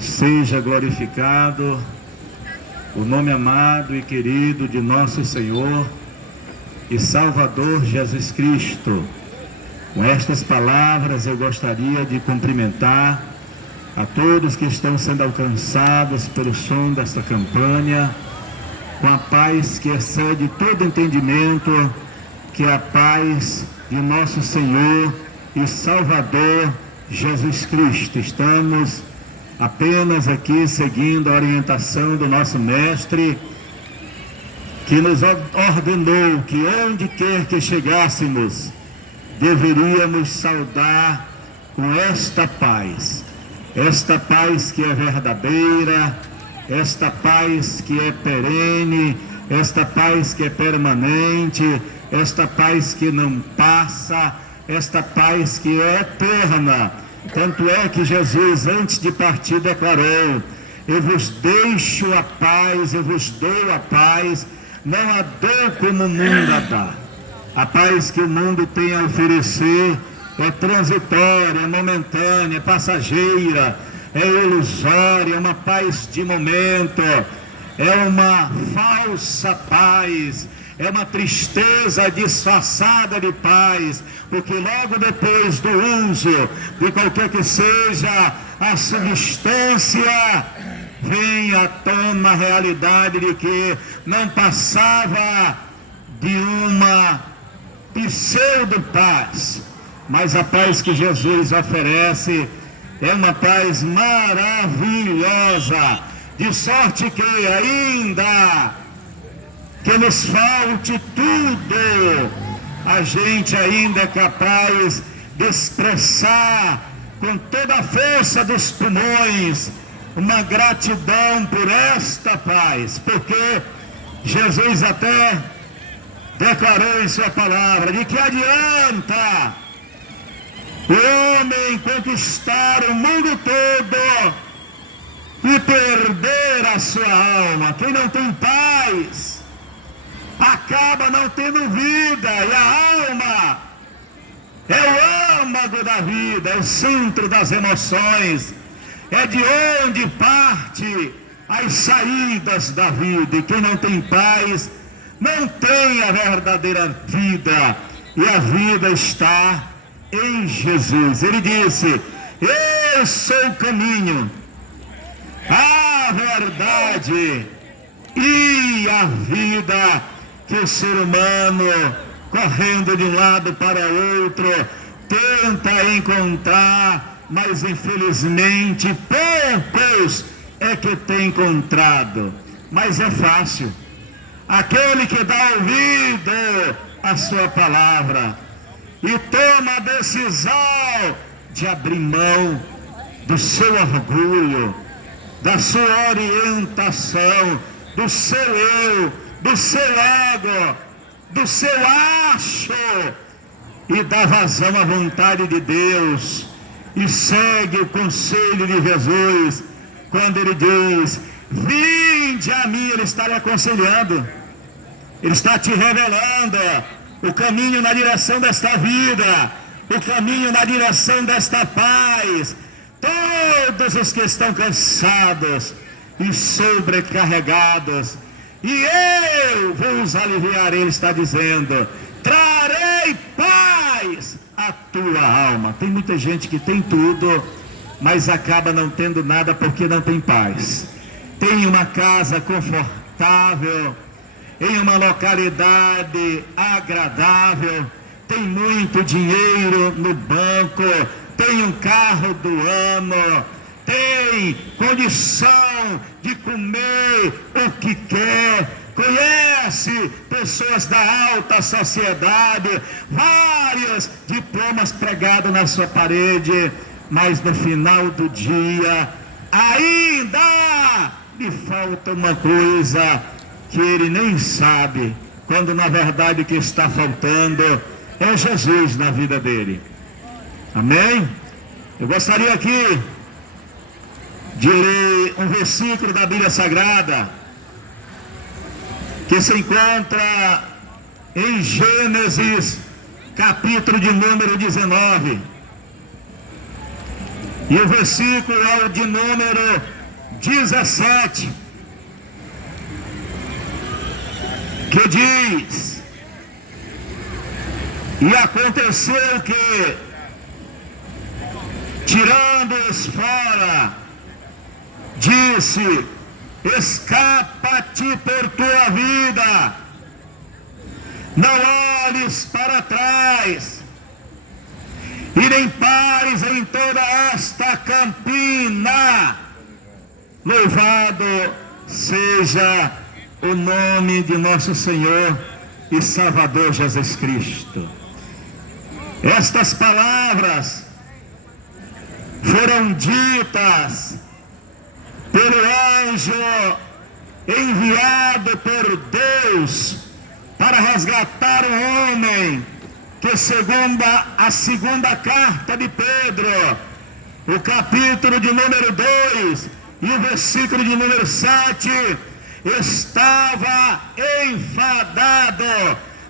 Seja glorificado o nome amado e querido de nosso Senhor e Salvador Jesus Cristo. Com estas palavras eu gostaria de cumprimentar a todos que estão sendo alcançados pelo som desta campanha, com a paz que excede todo entendimento, que é a paz de nosso Senhor e Salvador Jesus Cristo. Estamos apenas aqui seguindo a orientação do nosso mestre, que nos ordenou que onde quer que chegássemos, deveríamos saudar com esta paz que é verdadeira, esta paz que é perene, esta paz que é permanente, esta paz que não passa, esta paz que é eterna. Tanto é que Jesus, antes de partir, declarou: eu vos deixo a paz, eu vos dou a paz, não a dou como o mundo a dá. A paz que o mundo tem a oferecer é transitória, é momentânea, é passageira, é ilusória, é uma paz de momento, é uma falsa paz, é uma tristeza disfarçada de paz, porque logo depois do uso de qualquer que seja a substância, vem à tona a realidade de que não passava de uma pseudo-paz, mas a paz que Jesus oferece é uma paz maravilhosa, de sorte que ainda que nos falte tudo, a gente ainda é capaz de expressar com toda a força dos pulmões uma gratidão por esta paz, porque Jesus até declarou em sua palavra: de que adianta o homem conquistar o mundo todo e perder a sua alma? Quem não tem paz acaba não tendo vida, e a alma é o âmago da vida, é o centro das emoções, é de onde parte as saídas da vida. E quem não tem paz não tem a verdadeira vida, e a vida está em Jesus. Ele disse: eu sou o caminho, a verdade e a vida, que o ser humano, correndo de um lado para outro, tenta encontrar, mas infelizmente poucos é que tem encontrado. Mas é fácil. Aquele que dá ouvido à sua palavra e toma a decisão de abrir mão do seu orgulho, da sua orientação, do seu eu, do seu ego, do seu acho, e dá vazão à vontade de Deus e segue o conselho de Jesus, quando ele diz: vinde a mim. Ele está lhe aconselhando, ele está te revelando o caminho na direção desta vida, o caminho na direção desta paz. Todos os que estão cansados e sobrecarregados, e eu vos aliviarei, ele está dizendo: trarei paz à tua alma. Tem muita gente que tem tudo, mas acaba não tendo nada porque não tem paz. Tem uma casa confortável, em uma localidade agradável, tem muito dinheiro no banco, tem um carro do ano, tem condição de comer o que quer, conhece pessoas da alta sociedade, vários diplomas pregados na sua parede, mas no final do dia ainda lhe falta uma coisa que ele nem sabe, quando na verdade o que está faltando é Jesus na vida dele. Amém? Eu gostaria aqui de ler um versículo da Bíblia Sagrada que se encontra em Gênesis, capítulo de número 19. E o versículo é o de número 17, que diz: e aconteceu que, tirando-os fora, disse: escapa-te por tua vida, não olhes para trás, e nem pares em toda esta campina. Louvado seja o nome de nosso Senhor e Salvador Jesus Cristo. Estas palavras foram ditas pelo anjo enviado por Deus para resgatar o homem, que segundo a segunda carta de Pedro, o capítulo de número 2 e o versículo de número 7, estava enfadado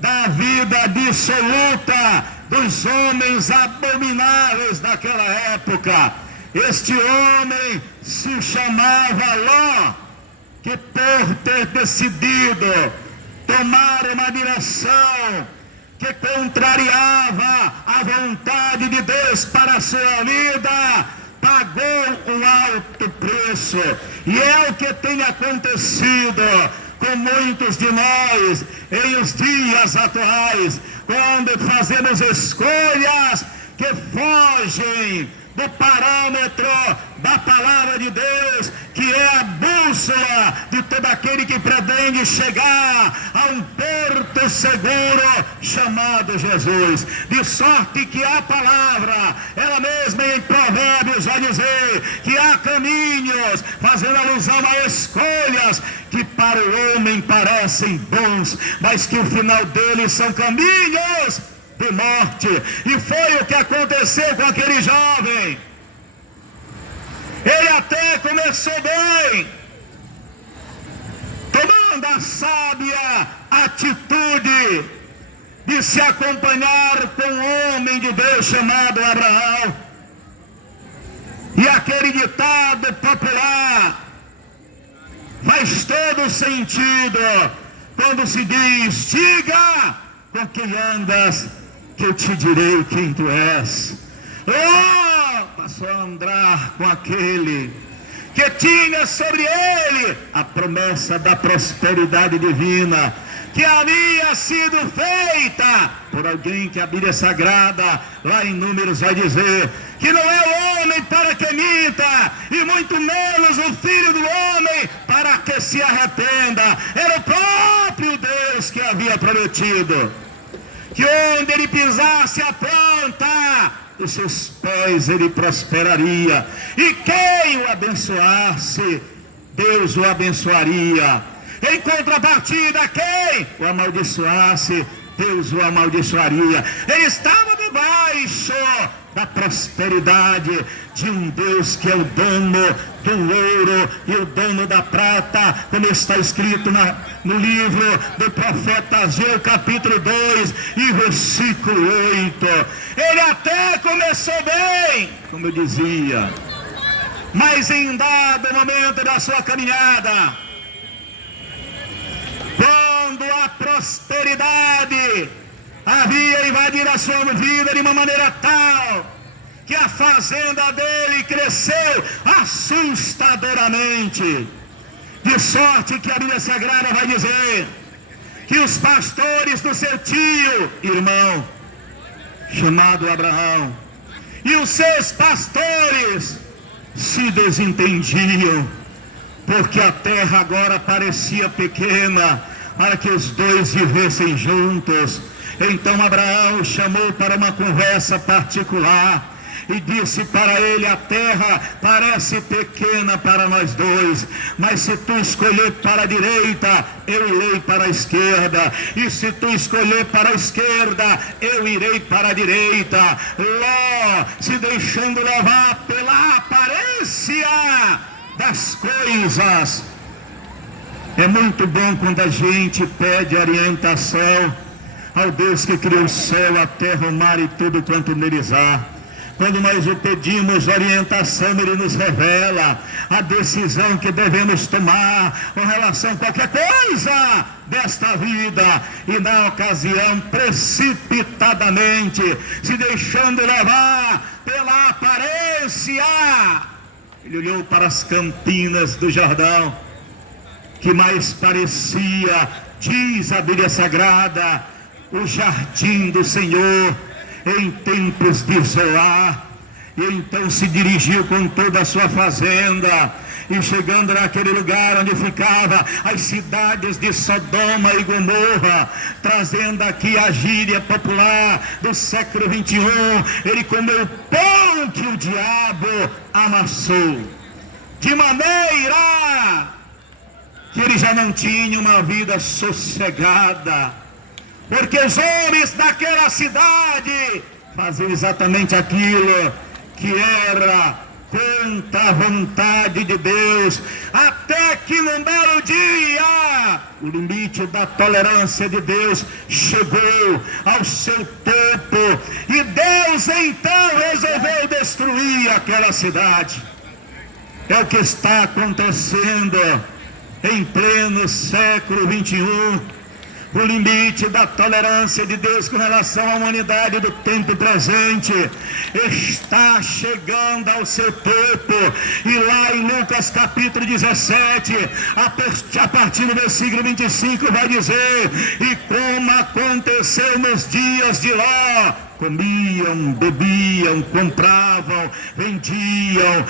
da vida dissoluta dos homens abomináveis daquela época. Este homem se chamava Ló, que por ter decidido tomar uma direção que contrariava a vontade de Deus para a sua vida, pagou um alto preço. E é o que tem acontecido com muitos de nós em os dias atuais, quando fazemos escolhas que fogem do parâmetro da palavra de Deus, que é a bússola de todo aquele que pretende chegar a um porto seguro chamado Jesus. De sorte que a palavra, ela mesma em Provérbios vai dizer que há caminhos, fazendo alusão a escolhas que para o homem parecem bons, mas que o final deles são caminhos de morte. E foi o que aconteceu com aquele jovem. Ele até começou bem, tomando a sábia atitude de se acompanhar com um homem de Deus chamado Abraão. E aquele ditado popular faz todo sentido quando se diz: diga com quem andas, que eu te direi quem tu és. Passou a andar com aquele que tinha sobre ele a promessa da prosperidade divina, que havia sido feita por alguém que a Bíblia Sagrada, lá em Números, vai dizer que não é o homem para que minta, e muito menos o filho do homem para que se arrependa. Era o próprio Deus que havia prometido que onde ele pisasse a planta, os seus pés ele prosperaria, e quem o abençoasse, Deus o abençoaria. Em contrapartida, quem o amaldiçoasse, Deus o amaldiçoaria. Ele estava debaixo da prosperidade de um Deus que é o dono do ouro e o dono da prata, como está escrito no livro do profeta Ageu, capítulo 2 e versículo 8. Ele até começou bem, como eu dizia, mas em dado momento da sua caminhada, quando a prosperidade havia invadido a sua vida de uma maneira tal que a fazenda dele cresceu assustadoramente, de sorte que a Bíblia Sagrada vai dizer que os pastores do seu tio, irmão, chamado Abraão, e os seus pastores se desentendiam, porque a terra agora parecia pequena para que os dois vivessem juntos. Então Abraão chamou para uma conversa particular e disse para ele: a terra parece pequena para nós dois, mas se tu escolher para a direita, eu irei para a esquerda, e se tu escolher para a esquerda, eu irei para a direita. Ló, se deixando levar pela aparência das coisas. É muito bom quando a gente pede orientação ao Deus que criou o céu, a terra, o mar e tudo quanto neles há. Quando nós o pedimos orientação, Ele nos revela a decisão que devemos tomar com relação a qualquer coisa desta vida. E na ocasião, precipitadamente, se deixando levar pela aparência, ele olhou para as campinas do Jordão, que mais parecia, diz a Bíblia Sagrada, o jardim do Senhor em tempos de Zoar. E então se dirigiu com toda a sua fazenda, e chegando naquele lugar onde ficava as cidades de Sodoma e Gomorra, trazendo aqui a gíria popular do século 21, ele comeu pão que o diabo amassou, de maneira que ele já não tinha uma vida sossegada, porque os homens daquela cidade faziam exatamente aquilo que era contra a vontade de Deus, até que num belo dia o limite da tolerância de Deus chegou ao seu topo, e Deus então resolveu destruir aquela cidade. É o que está acontecendo em pleno século 21. O limite da tolerância de Deus com relação à humanidade do tempo presente está chegando ao seu topo. E lá em Lucas capítulo 17, a partir do versículo 25, vai dizer: e como aconteceu nos dias de Ló, comiam, bebiam, compravam, vendiam,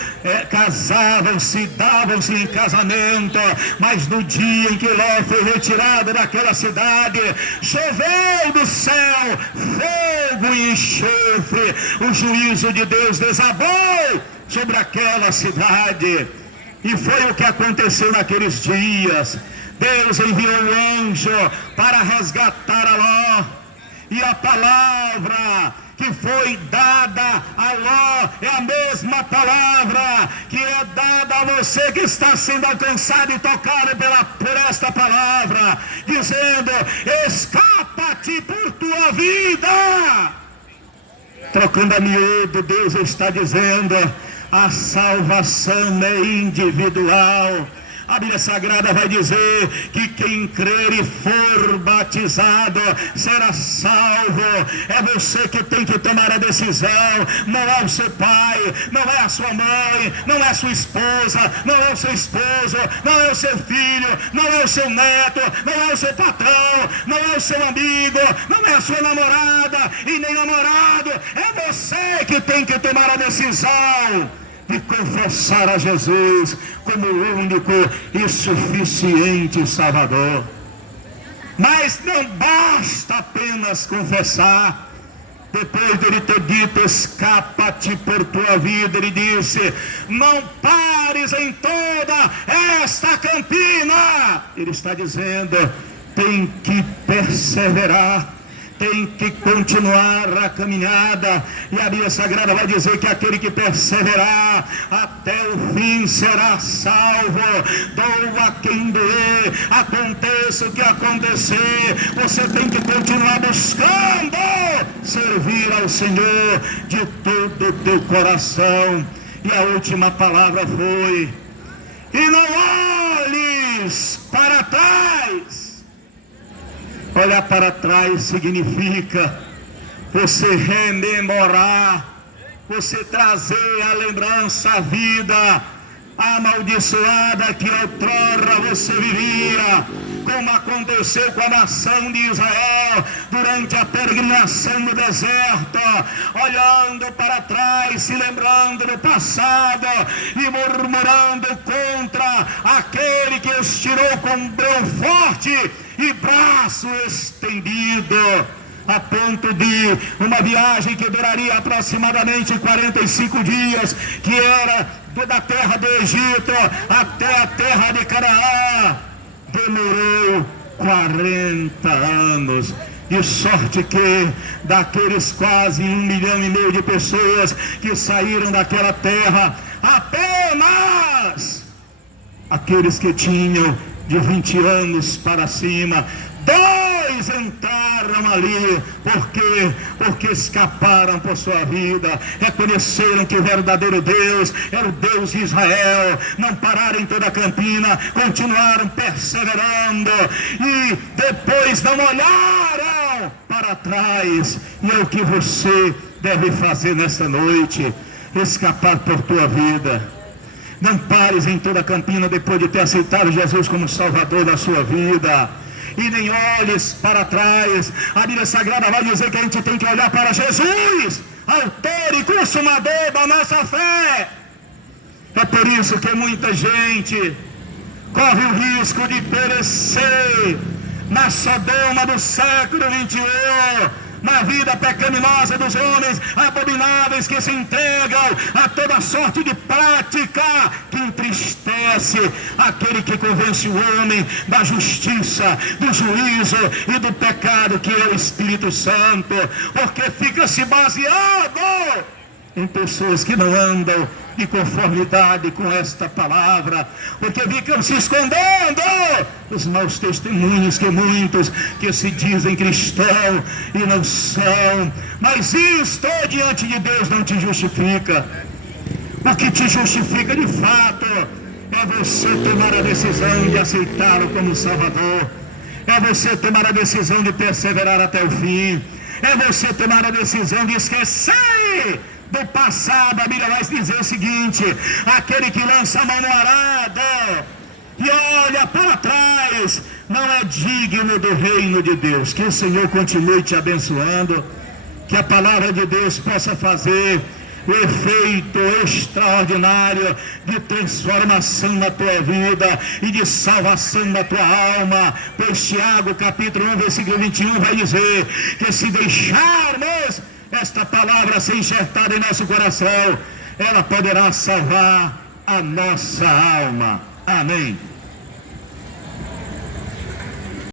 casavam-se, davam-se em casamento, mas no dia em que Ló foi retirado daquela cidade, choveu do céu fogo e enxofre, o juízo de Deus desabou sobre aquela cidade. E foi o que aconteceu naqueles dias. Deus enviou um anjo para resgatar a Ló, e a palavra que foi dada a Ló é a mesma palavra que é dada a você que está sendo alcançado e tocado por esta palavra, dizendo: escapa-te por tua vida. Trocando a miúdo, Deus está dizendo: a salvação é individual. A Bíblia Sagrada vai dizer que quem crer e for batizado será salvo. É você que tem que tomar a decisão. Não é o seu pai, não é a sua mãe, não é a sua esposa, não é o seu esposo, não é o seu filho, não é o seu neto, não é o seu patrão, não é o seu amigo, não é a sua namorada e nem namorado. É você que tem que tomar a decisão de confessar a Jesus como o único e suficiente Salvador. Mas não basta apenas confessar. Depois dele ter dito: escapa-te por tua vida, ele disse: não pares em toda esta campina. Ele está dizendo: tem que perseverar, tem que continuar a caminhada. E a Bíblia Sagrada vai dizer que aquele que perseverar até o fim será salvo. Doa quem doer, aconteça o que acontecer, você tem que continuar buscando servir ao Senhor de todo o teu coração. E a última palavra foi: e não olhes para trás. Olhar para trás significa você rememorar, você trazer à lembrança a vida amaldiçoada que outrora você vivia, como aconteceu com a nação de Israel durante a peregrinação no deserto, olhando para trás, se lembrando do passado e murmurando contra aquele que os tirou com mão forte e braço estendido, a ponto de uma viagem que duraria aproximadamente 45 dias, que era da terra do Egito até a terra de Canaã, demorou 40 anos. De sorte que daqueles quase 1,5 milhão de pessoas que saíram daquela terra, apenas aqueles que tinham de 20 anos para cima, 2 entraram pararam ali. Por quê? Porque escaparam por sua vida, reconheceram que o verdadeiro Deus era o Deus de Israel, não pararam em toda a campina, continuaram perseverando e depois não olharam para trás. E é o que você deve fazer nesta noite: escapar por tua vida. Não pares em toda a campina depois de ter aceitado Jesus como Salvador da sua vida, e nem olhes para trás. A Bíblia Sagrada vai dizer que a gente tem que olhar para Jesus, autor e consumador da nossa fé. É por isso que muita gente corre o risco de perecer na Sodoma do século 21, na vida pecaminosa dos homens abomináveis que se entregam a toda sorte de prática que entristece aquele que convence o homem da justiça, do juízo e do pecado, que é o Espírito Santo, porque fica se baseado em pessoas que não andam de conformidade com esta palavra, porque ficam se escondendo os maus testemunhos que muitos que se dizem cristãos e não são. Mas isto diante de Deus não te justifica. O que te justifica de fato é você tomar a decisão de aceitá-lo como Salvador, é você tomar a decisão de perseverar até o fim, é você tomar a decisão de esquecer do passado. A Bíblia vai dizer o seguinte: aquele que lança a mão no arado e olha para trás não é digno do reino de Deus. Que o Senhor continue te abençoando, que a palavra de Deus possa fazer o efeito extraordinário de transformação na tua vida e de salvação na tua alma. Pois Tiago capítulo 1 versículo 21 vai dizer que se deixarmos esta palavra ser enxertada em nosso coração, ela poderá salvar a nossa alma. Amém.